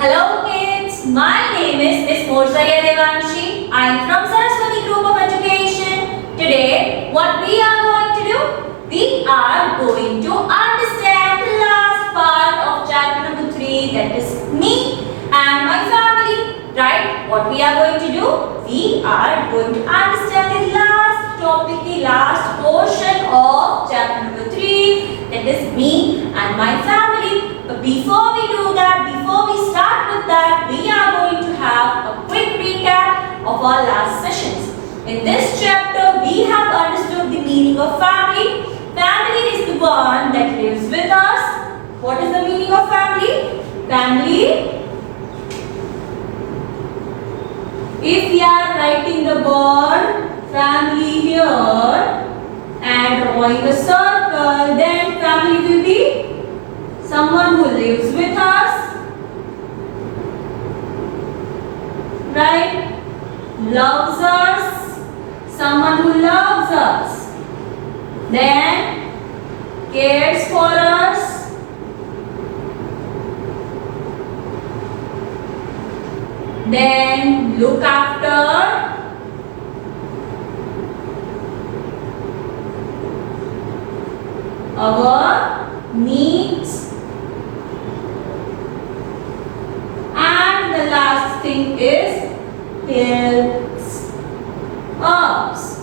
Hello kids, my name is Miss Morzaya Devanshi. I am from Saraswati Group of Education. Today, what we are going to do? We are going to understand the last part of chapter number 3, that is me and my family. Right? What we are going to do? We are going to understand the last topic, the last portion of chapter number 3, that is me and my family. But before we do that, before we start with that, we are going to have a quick recap of our last sessions. In this chapter, we have understood the meaning of family. Family is the one that lives with us. What is the meaning of family? Family. If we are writing the word family here and drawing a circle, then family will be someone who lives with us, right? Loves us, someone who loves us, then cares for us, then look after, our needs, and the last thing is helps us.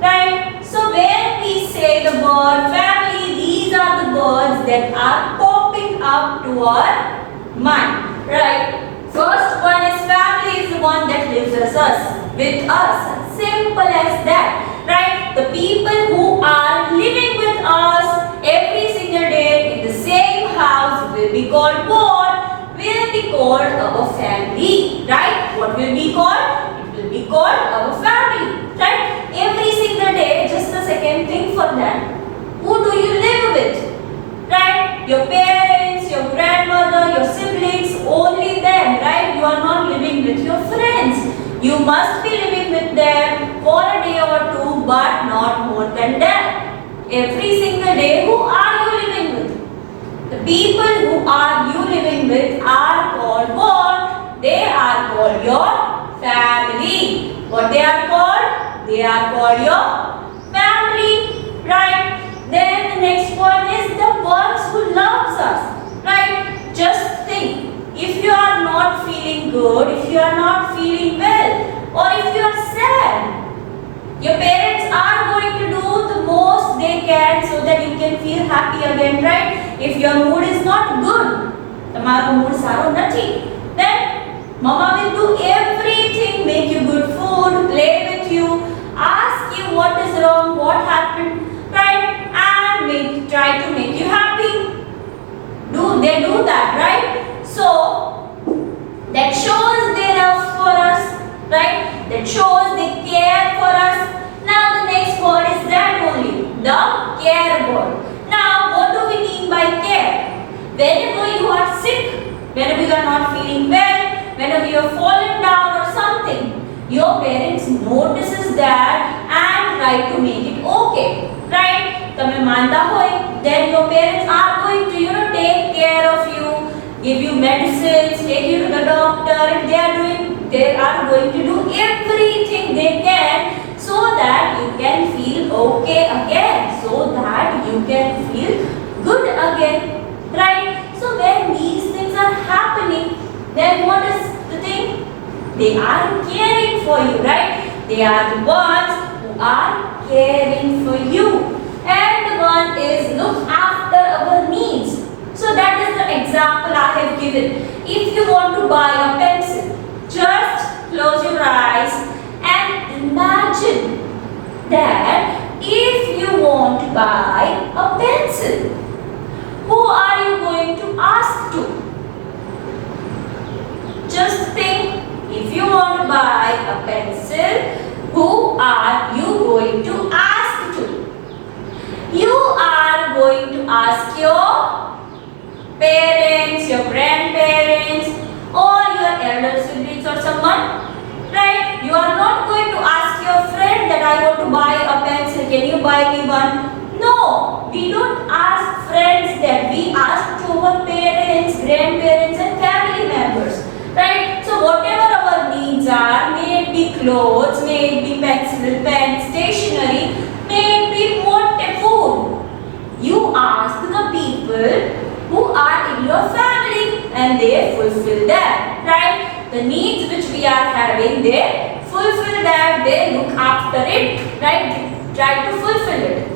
Right? So when we say the word family, these are the words that are popping up to our mind. Right? First one is family is the one that lives with us. Simple as that. Right? The people who are living with us every single day in the same house will be called what? Will be called our family. Right? What will be called? It will be called our family. Right? Every single day, just a second, think for that. Who do you live with? Right? Your parents, your grandmother, your siblings, only them. Right? You are not living with your friends. You must be living with them for a day or two, but not more than that. Every single day, who are you living with? The people who are you living with are called what? They are called your family. What they are called? They are called your family. Right? Then the next one is the ones who loves us. Right? Just think. If you are not feeling good, if you are not feeling well, or if you are sad, your parents are going to do the most they can so that you can feel happy again, right? If your mood is not good, તમારો mood સારો નથી, then mama will do everything, make you good food, play with you, ask you what is wrong, what happened, right? And try to make you happy. They do that, right? So that shows their love for us, right? That shows they care for us. Now the next word is that only, the care word. Now what do we mean by care? Whenever you are sick, whenever you are not feeling well, whenever you have fallen down or something, your parents notices that and try to make it okay, right? તમે માનતા હોય, then your parents are going to take care of you, give you medicines, take you to the doctor, and they are going to do everything they can so that you can feel okay again, so that you can feel good again, right? So when these things are happening, then what is the thing? They are caring for you, right? They are the ones who are caring for you. And the one is look after our needs. So that is the example I have given. If you want to buy a pencil, just close your eyes and imagine that if you want to buy a pencil, who are you going to ask to? Just think, if you want to buy a pencil, who are you going to ask to? You are going to ask your parents, your grandparents, or your elder siblings or someone, right? You are not going to ask your friend that I want to buy a pencil, can you buy me one? No, we don't ask friends that, we ask to our parents, grandparents and family members. clothes, may it be pencil, pen, stationery, may it be food. You ask the people who are in your family and they fulfill that, right? The needs which we are having, they fulfill that, they look after it, right? Try to fulfill it.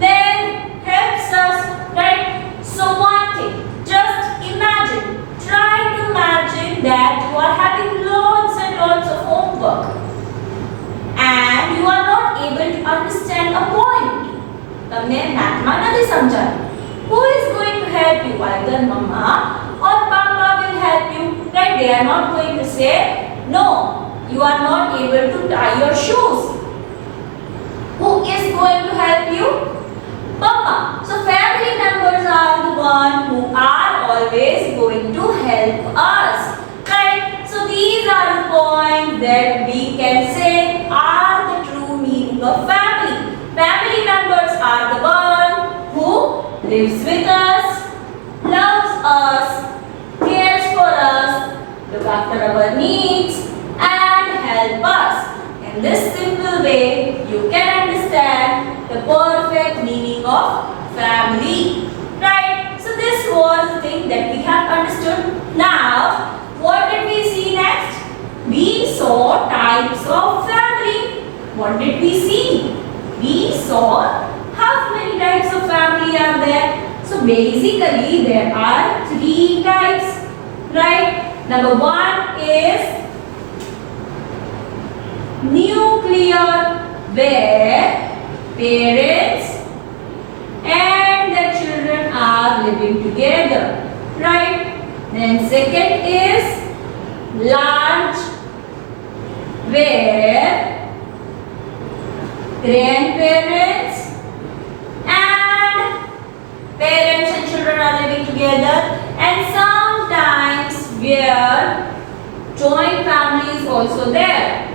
Then helps us, right? So one thing, just imagine, try to imagine that you are having lots and lots of homework and you are not able to understand a point. તમને મેથમાં નથી સમજાતું. Who is going to help you? Either mama or papa will help you, right? They are not going to say, no, you are not able to tie your shoes. Who is going to help you? Mama. So family members are the one who are always going to help us, right? So these are the points that we can say are the true meaning of family. Family members are the one who lives with us, loves us, cares for us, look after our needs and help us. In this simple way, you can understand the perfect meaning of family, right? So this was the thing that we have understood. Now, what did we see next? We saw types of family. What did we see? We saw how many types of family are there. So basically there are 3 types, right? Number 1 is nuclear, where parents and their children are living together, right? Then second is large, where grandparents and parents and children are living together, and sometimes where joint family is also there,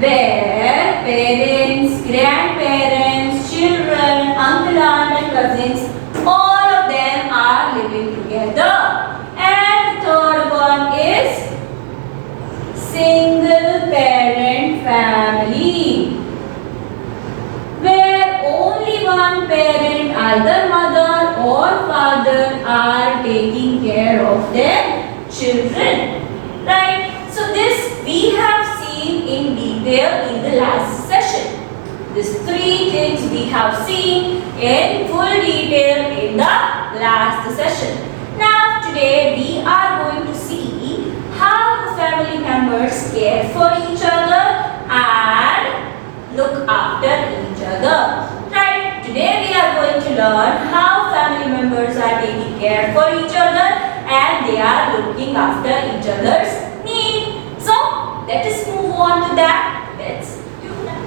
where parents, grandparents, children, uncle, aunt and cousins, all of them are living together. And the third one is single parent family, where only one parent, either mother or father, are taking care of their children, right? So this we have seen in detail in the last session. These 3 things we have seen in full detail in the last session. Now today we are going to see how the family members care for each other and look after each other, right? Today we are going to learn how family members are taking care for each other and they are looking after each other's needs. So let us move on to that. Let's do that.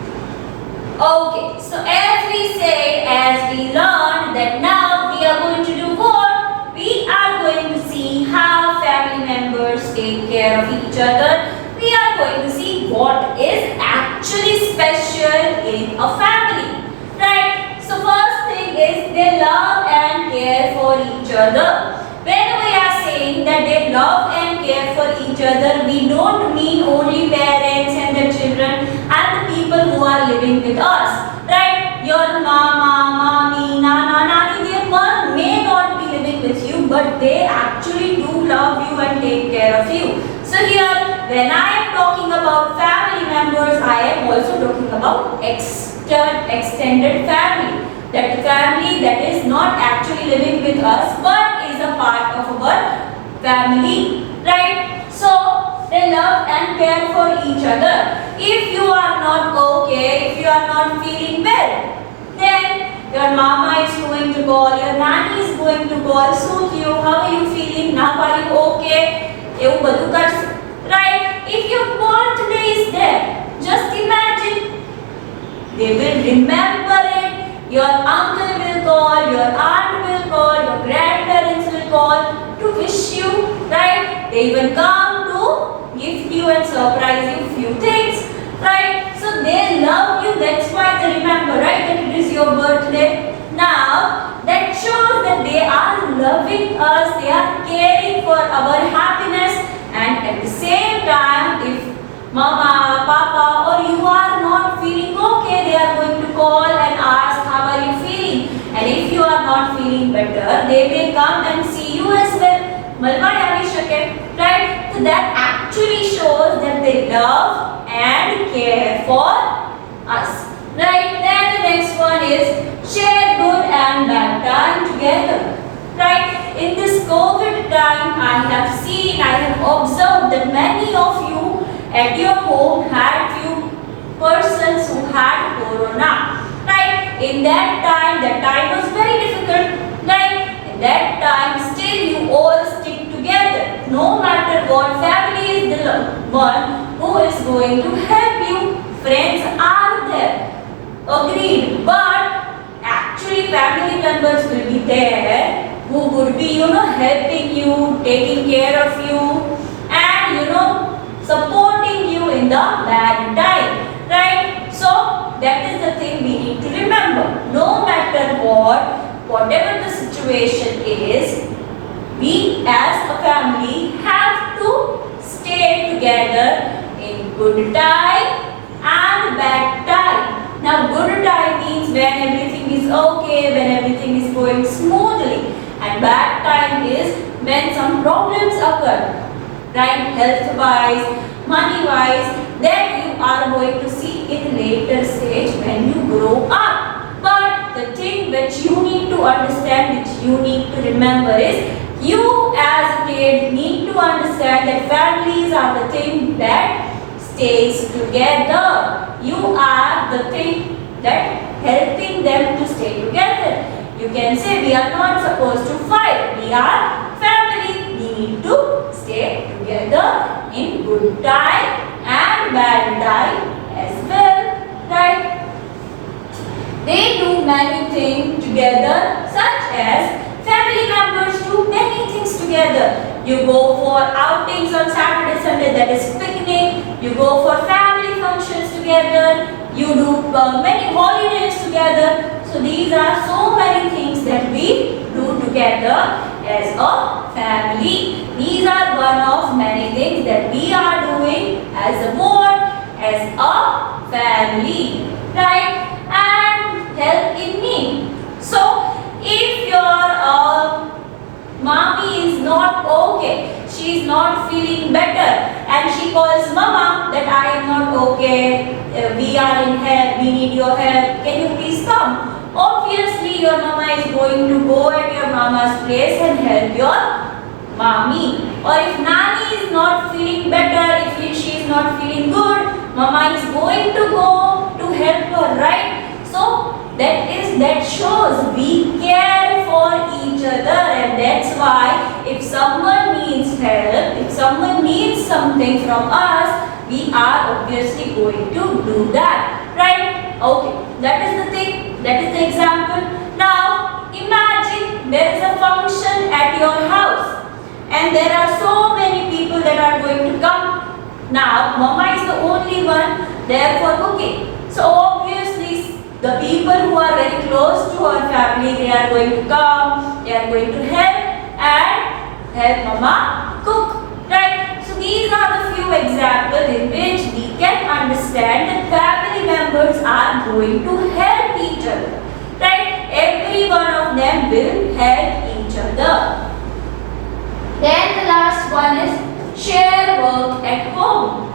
Okay, so as we said, as we learned that now we are going to do what? We are going to see how family members take care of each other. We are going to see what is actually special in a family, right? So first thing is they love and care for each other. When we are saying that they love and care for each other, we don't mean only parents and their children and the people who are living with us, right? Your mama, mommy, nana, nani, they may not be living with you, but they actually do love you and take care of you. So here, when I am talking about family members, I am also talking about extended family. That family that is not actually living with us, but is a part of our family, right? So they love and care for each other. If you are not okay, if you are not feeling well, then your mama is going to call, your nanny is going to call, soothe you, how are you feeling, now are you okay, એવું બધું કરશે, right? If your birthday is there, just imagine, they will remember it. Your uncle will call, your aunt will call, your grandparents will call to wish you, right? They even come to gift you and surprise you few things, right? So they love you, that's why they remember, right? That it is your birthday. Now, that shows that they are loving us, they are caring for our happiness, and at the same time, if mama So that actually shows that they love and care for us. Right? Then the next one is share good and bad time together. Right? In this COVID time, I have observed that many of you at your home had few persons who had corona. Right? In that time was very difficult. Right? In that time, still you all stick together. No matter what, family is the one who is going to help you. Friends are there. Agreed. But actually family members will be there who would be, helping you, taking care of you and, supporting you in the bad time. Right? So, that is the thing we need to remember. No matter whatever the situation is, we as a family have to stay together in good time and bad time. Now, good time means when everything is okay, when everything is going smoothly, and bad time is when some problems occur, right? Health wise, money wise, that you are going to see in later stage when you grow up. But the thing which you need to understand, which you need to remember is, you as a kid need to understand that families are the thing that stays together. You are the thing that helping them to stay together. You can say we are not supposed to fight. We are family. We need to stay together in good time and bad time as well. Right? They do many things together, such as family members do many things together. You go for outings on Saturday, Sunday, that is picnic. You go for family functions together. You do many holidays together. So these are so many things that we do together as a family. These are one of many things that we are doing as a board, as a family. Right? And help in need. So if your mommy is not okay, she is not feeling better, and she calls mama that I am not okay, we are in help, we need your help, can you please come? Obviously your mama is going to go at your mama's place and help your mommy. Or if Nani is not feeling better, if she is not feeling good, mama is going to go to help her, right? So that shows we care for each other, and that's why if someone needs help, if someone needs something from us, we are obviously going to do that, right? Okay, that is the thing, that is the example. Now imagine there is a function at your house and there are so many people that are going to come. Now mama is the only one there for cooking. So obviously the people who are very close to our family, they are going to come, they are going to help mama cook, right? So these are the few examples in which we can understand that family members are going to help each other, right? Every one of them will help each other. Then the last one is share work at home.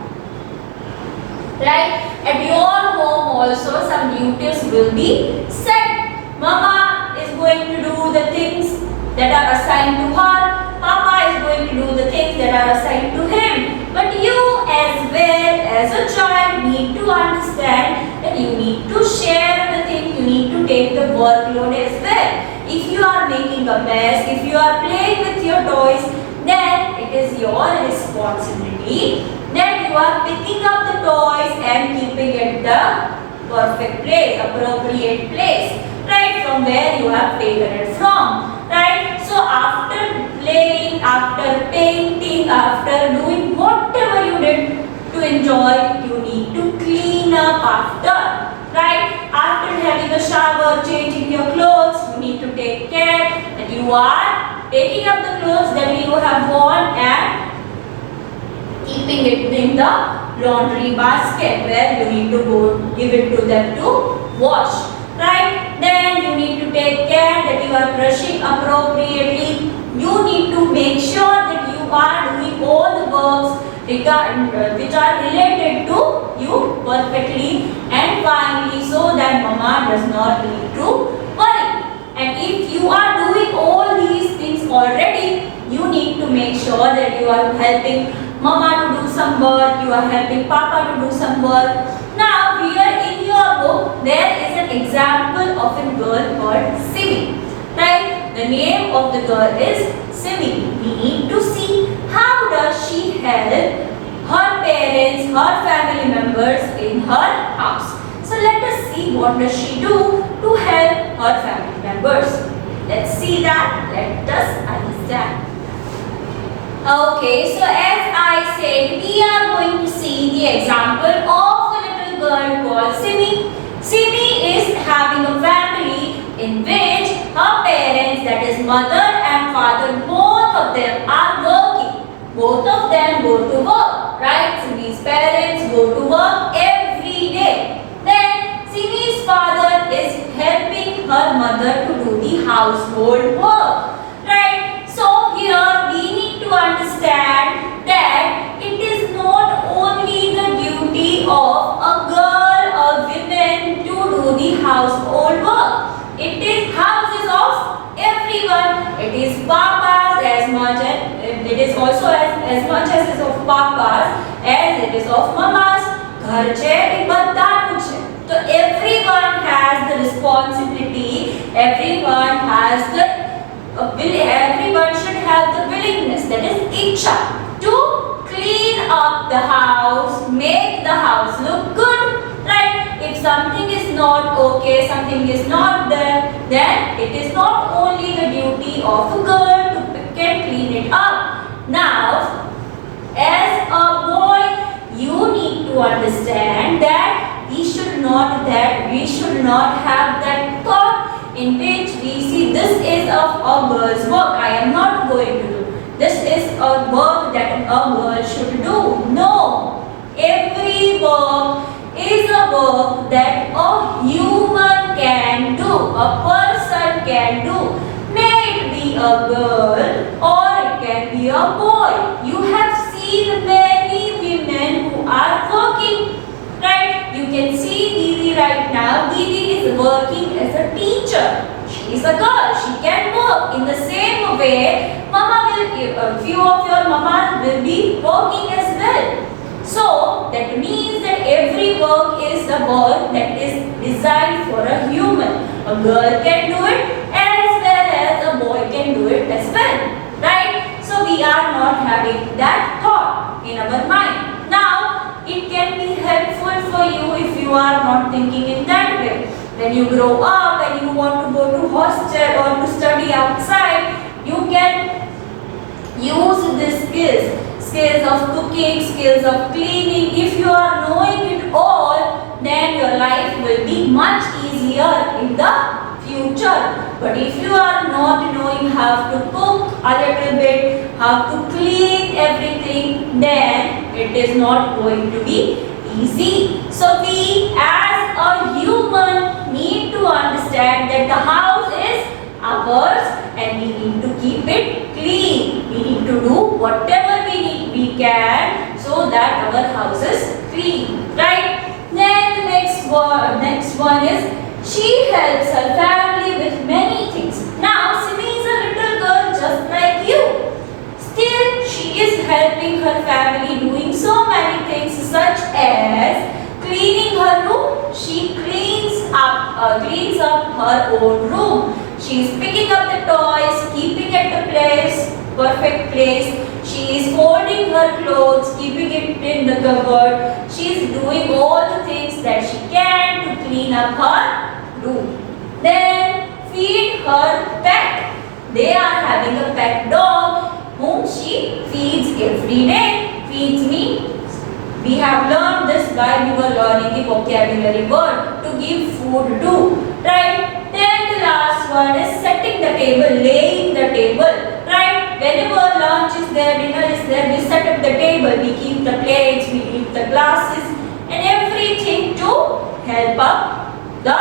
Right? At your home also some duties will be set. Mama is going to do the things that are assigned to her. Papa is going to do the things that are assigned to him. But you as well as a child need to understand that you need to share the things, you need to take the workload as well. If you are making a mess, if you are playing with your toys, then it is your responsibility that you are picking up the toys and keeping it the perfect place, appropriate place, right, from where you have taken it from, right? So after playing, after painting, after doing whatever you did to enjoy, you need to clean up after, right? After having a shower, changing your clothes, you need to take care that you are taking up the clothes that you have worn and keeping it in the laundry basket where you need to go give it to them to wash, right? Then you need to take care that you are brushing appropriately. You need to make sure that you Mama doing all the works which are related to you perfectly and finally, so that Mama does not need to worry. And if you are doing all these things already, you need to make sure that you are helping Mama to do some work, you are helping Papa to do some work. Now here in your book there is an example of a girl called Simi. Right? The name of the girl is Simi. We need to see how does she help her parents, her family members in her house. So let us see what does she do to help her family members. Let's see that. Let us understand. Okay, so as I said, we are going to see the example of a little girl called Simi. Simi is having a family in which her parents, that is mother and father, both of them are working. Both of them go to work, right? Simi's parents go to work every day. Then Simi's father is helping her mother to do the household work, right? So here we need to understand that it is not only the duty of a girl or women to do the household work. It is houses of everyone. It is papas as much as it is also as much as it is of papas as it is of mamas. ઘર છે એ બધાનું છે. So everyone has the responsibility. Everyone has the everyone should have the willingness, that is ichha, to clean up the house, make the house look good. Right? If something is not okay, something is not there, then it is not only the duty of a girl to can clean it up. Now, as a boy, you need to understand that we should not have that thought in which we see this is a girl's work. I am not going to do. This is a work that a girl should do. No. Every work is a work that a human can do, a person can do. May it be a girl or it can be a boy. You have seen many women who are working, right? You can see Didi right now. Didi is working as a teacher. She is a girl. She can work. In the same way, a few of your mamas will be working as well. So that means that every work is the work that is designed for a human. A girl can do it as well as a boy can do it as well. Right? So we are not having that thought in our mind. Now, it can be helpful for you if you are not thinking in that way. When you grow up and you want to go to hostel or to study outside, you can use these skills of cooking, skills of cleaning. If you are knowing it all, then your life will be much easier in the future. But if you are not knowing how to cook a little bit, how to clean everything, then it is not going to be easy. So we as a human need to understand that the house is ours and we need to keep it clean. We need to do whatever we can so that our house is clean. Right? Then the next one is she helps her family with many things. Now Simi is a little girl just like you. Still she is helping her family doing so many things such as cleaning her room. She cleans up her own room. She is picking up the toys, keeping it at the perfect place. She is folding her clothes, keeping it in the cupboard. She is doing all the things that she can to clean up her room. Then feed her pet. They are having a pet dog whom she feeds every day. Feeds me. We have learned this while we were learning the vocabulary word, to give food to. Right? Then the last one is setting the table, laying the table. Right? Whenever lunch is there, dinner is there, we set up the table. We keep the plates, we keep the glasses and everything to help up the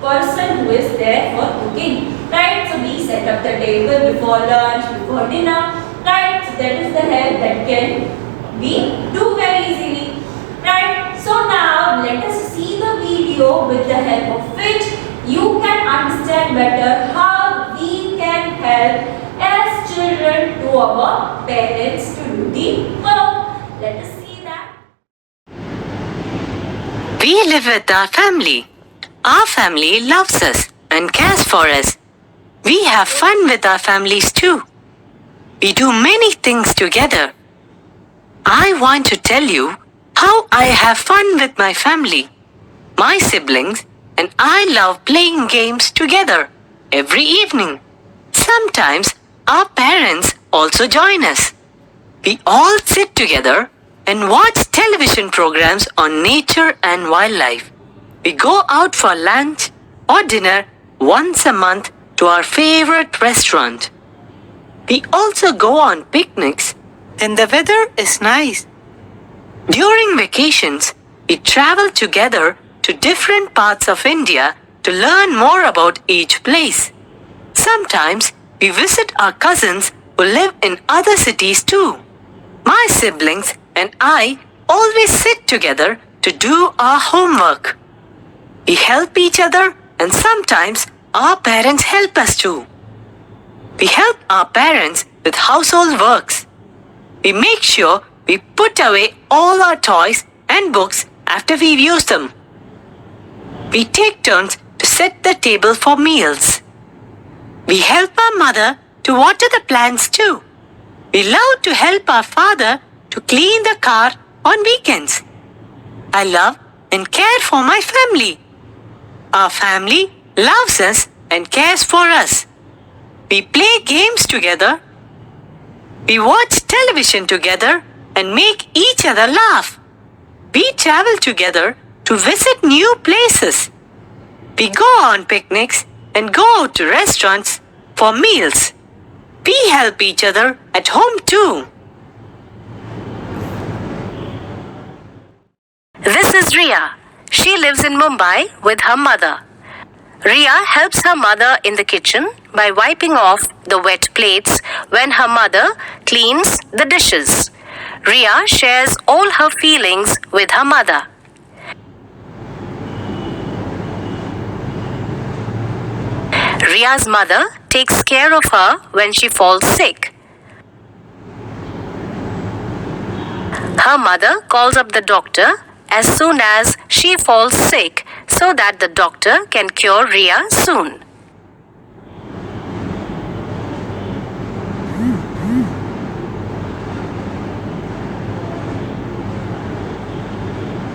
person who is there for cooking. Right? So we set up the table before lunch, before dinner. Right? So That is the help that can be do very easily. Right? So now let us see the video with the help of which you can understand better how we can help as children to our parents to do the work. Let us see that. We live with our family. Our family loves us and cares for us. We have fun with our families too. We do many things together. I want to tell you how I have fun with my family. My siblings and I love playing games together every evening. Sometimes our parents also join us. We all sit together and watch television programs on nature and wildlife. We go out for lunch or dinner once a month to our favorite restaurant. We also go on picnics when the weather is nice. During vacations, we travel together to different parts of India to learn more about each place. Sometimes we visit our cousins who live in other cities too. My siblings and I always sit together to do our homework. We help each other and sometimes our parents help us too. We help our parents with household works. We make sure we put away all our toys and books after we've used them. We take turns to set the table for meals. We help our mother to water the plants too. We love to help our father to clean the car on weekends. I love and care for my family. Our family loves us and cares for us. We play games together. We watch television together and make each other laugh. We travel together to visit new places. We go on picnics and go out to restaurants for meals. We help each other at home too. This is Ria. She lives in Mumbai with her mother. Ria helps her mother in the kitchen by wiping off the wet plates when her mother cleans the dishes. Ria shares all her feelings with her mother. Ria's mother takes care of her when she falls sick. Her mother calls up the doctor as soon as she falls sick so that the doctor can cure Ria soon.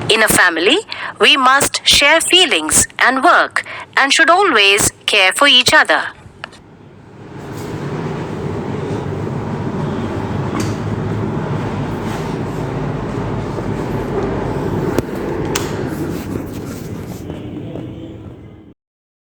In a family, we must share feelings and work and should always care for each other.